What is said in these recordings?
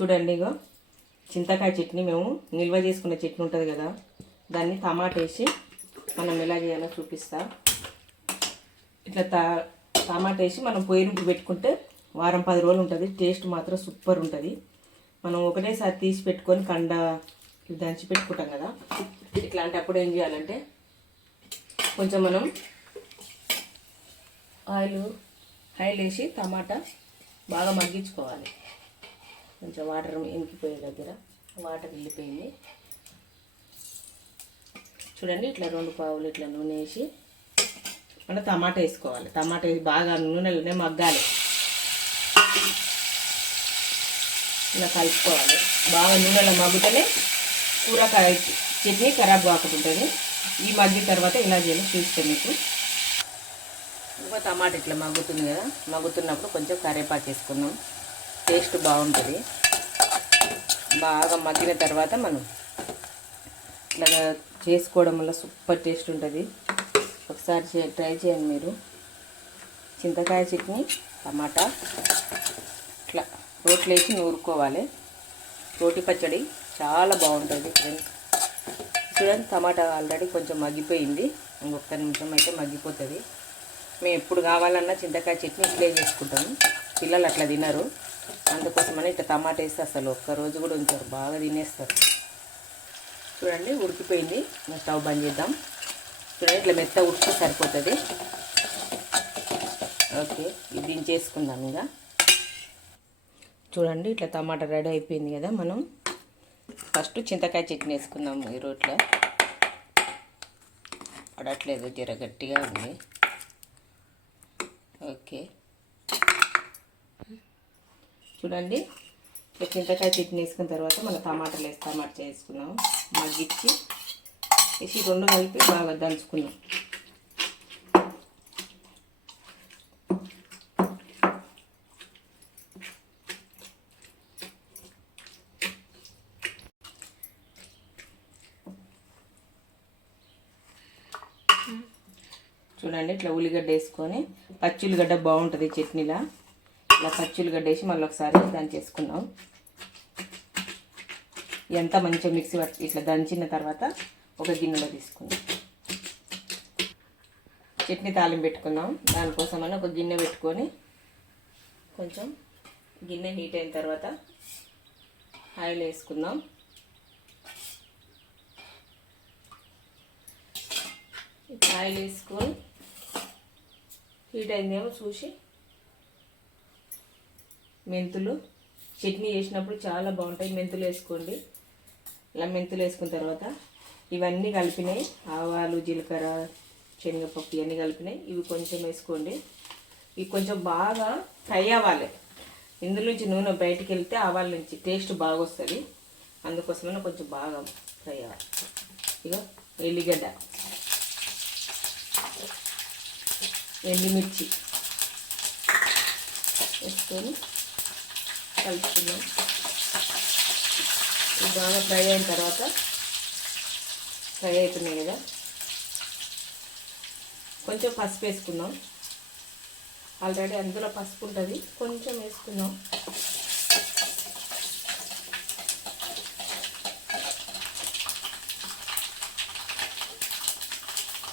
చూడండి, ఇగో చింతకాయ చట్నీ మేము నిల్వ చేసుకున్న చట్నీ ఉంటుంది కదా, దాన్ని టమాటా వేసి మనం ఎలా చేయాలో చూపిస్తా. ఇట్లా టమాటా వేసి మనం పొయ్యికి పెట్టుకుంటే వారం 10 రోజులు ఉంటుంది. టేస్ట్ మాత్రం సూపర్ ఉంటుంది. మనం ఒకటేసారి తీసి పెట్టుకొని కండ దంచి పెట్టుకుంటాం కదా, ఇట్లాంటప్పుడు ఏం చేయాలంటే కొంచెం మనం ఆయిల్ వేసి టమాటా బాగా మగ్గించుకోవాలి. కొంచెం వాటర్ ఇంకిపోయే దగ్గర వాటర్ వెళ్ళిపోయింది. చూడండి, ఇట్లా 2 పావులు ఇట్లా నూనె వేసి మనం టమాటా వేసుకోవాలి. టమాటా వేసి బాగా నూనెలోనే మగ్గాలి. ఇలా కలుపుకోవాలి. బాగా నూనెలో మగ్గుతూనే కూరకాయ చట్నీ ఖరాబ్ కాకుంటుంది. ఈ మగ్గిన తర్వాత ఇలా చేయాలి చూస్తే మీకు. ఇంకా టమాటా ఇట్లా మగ్గుతుంది కదా, మగ్గుతున్నప్పుడు కొంచెం కరివేపాకు వేసుకుందాం. టేస్ట్ బాగుంటుంది. బాగా మగ్గిన తర్వాత మనం ఇట్లా చేసుకోవడం వల్ల సూపర్ టేస్ట్ ఉంటుంది. ఒకసారి ట్రై చేయండి మీరు. చింతకాయ చట్నీ టమాటా ఇట్లా రోట్లో వేసి నూరుకోవాలి. రోటి పచ్చడి చాలా బాగుంటుంది ఫ్రెండ్స్. చూడండి, టమాటా ఆల్రెడీ కొంచెం మగ్గిపోయింది. ఇంకొక నిమిషం అయితే మగ్గిపోతుంది. మేము ఎప్పుడు కావాలన్నా చింతకాయ చట్నీ ఇట్లే చేసుకుంటాము. పిల్లలు అట్లా తినరు, అందుకోసమని ఇట్లా టమాటా వేస్తే అసలు ఒక్కరోజు కూడా ఉంచారు, బాగా తినేస్తారు. చూడండి, ఉడికిపోయింది. మేము స్టవ్ బంద్ చేద్దాం. చూడండి, ఇట్లా మెత్త ఉడికితే సరిపోతుంది. ఓకే, ఇది దించేసుకుందాం. ఇక చూడండి, ఇట్లా టమాటా రెడీ అయిపోయింది కదా. మనం ఫస్ట్ చింతకాయ చట్నీ వేసుకుందాం. ఈ రోట్లో పడట్లేదు, జర గట్టిగా ఉంది. ఓకే, చూడండి, చింతకాయ చట్నీ వేసుకున్న తర్వాత మనం టమాటా చేసుకున్నాం. మగ్గిచ్చి వేసి 2 కలిపి బాగా దంచుకున్నాం. చూడండి, ఇట్లా ఉల్లిగడ్డ వేసుకొని, పచ్చి ఉల్లిగడ్డ బాగుంటుంది చట్నీలా. ఇలా పచ్చి ఉల్లిగడ్డ వేసి మళ్ళీ ఒకసారి దంచేసుకున్నాం. ఎంత మంచిగా మిక్సీ ఇట్లా దంచిన తర్వాత ఒక గిన్నెలో తీసుకుందాం. చట్నీ తాలింపు పెట్టుకుందాం. దానికోసమని ఒక గిన్నె పెట్టుకొని కొంచెం గిన్నె హీట్ అయిన తర్వాత ఆయిల్ వేసుకుందాం. ఆయిల్ వేసుకొని హీట్ అయిందేమో చూసి మెంతులు, చట్నీ చేసినప్పుడు చాలా బాగుంటాయి. మెంతులు వేసుకోండి. ఇలా మెంతులు వేసుకున్న తర్వాత ఇవన్నీ కలిపినాయి, ఆవాలు, జీలకర్ర, శనగపప్పు ఇవన్నీ కలిపినాయి. ఇవి కొంచెం వేసుకోండి. ఇవి కొంచెం బాగా ఫ్రై అవ్వాలి. ఇందులో నుంచి నూనె బయటికి వెళ్తే ఆవాల నుంచి టేస్ట్ బాగా వస్తుంది. అందుకోసమైనా కొంచెం బాగా ఫ్రై అవ్వాలి. ఇక ఎల్లిగడ్డ, ఎండుమిర్చి వేసుకొని కలుపుతున్నాం. ఇది బాగా ఫ్రై అయిన తర్వాత ఫ్రై అవుతున్నాయి కదా, కొంచెం పసుపు వేసుకుందాం. ఆల్రెడీ అందులో పసుపు ఉంటుంది, కొంచెం వేసుకుందాం.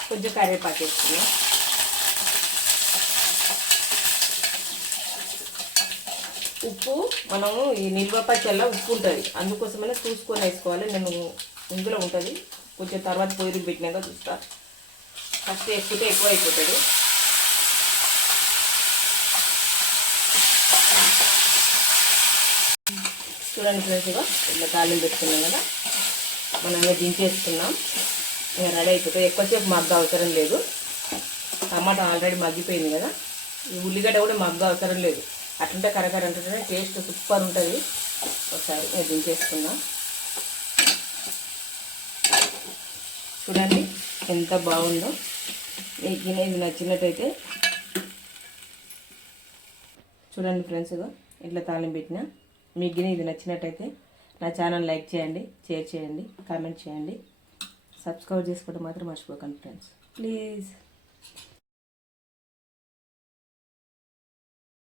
కొంచెం కరివేపాకు వేసుకుందాం. ఉప్పు మనము ఈ నిల్వ పచ్చళ్ళ ఉప్పు ఉంటుంది, అందుకోసమైనా చూసుకొని వేసుకోవాలి. నేను ఇందులో ఉంటుంది, కొంచెం తర్వాత పొయ్యి పెట్టినాక చూస్తా. ఫస్ట్ వేసుకుంటే ఎక్కువ అయిపోతుంది. చూడండి ఫ్రెండ్స్, ఇట్లా తాలింపు పెట్టుకున్నాం కదా, మనం దించేసుకున్నాం. ఇంకా రెడీ అయిపోతుంది. ఎక్కువసేపు మగ్గ అవసరం లేదు. టమాటా ఆల్రెడీ మగ్గిపోయింది కదా, ఈ ఉల్లిగడ్డ కూడా మగ్గ అవసరం లేదు. అట్లుంటే కరకర అంటుంటే టేస్ట్ సూపర్ ఉంటుంది. ఒకసారి దించేసుకుందాం. చూడండి ఎంత బాగుందో. మీకు ఇది నచ్చినట్టయితే చూడండి ఫ్రెండ్స్, ఇట్లా తాలింపు పెట్టిన. మీకు ఇది నచ్చినట్టయితే నా ఛానల్ లైక్ చేయండి, షేర్ చేయండి, కామెంట్ చేయండి, సబ్స్క్రైబ్ చేసుకోవడం మాత్రం మర్చిపోకండి ఫ్రెండ్స్, ప్లీజ్.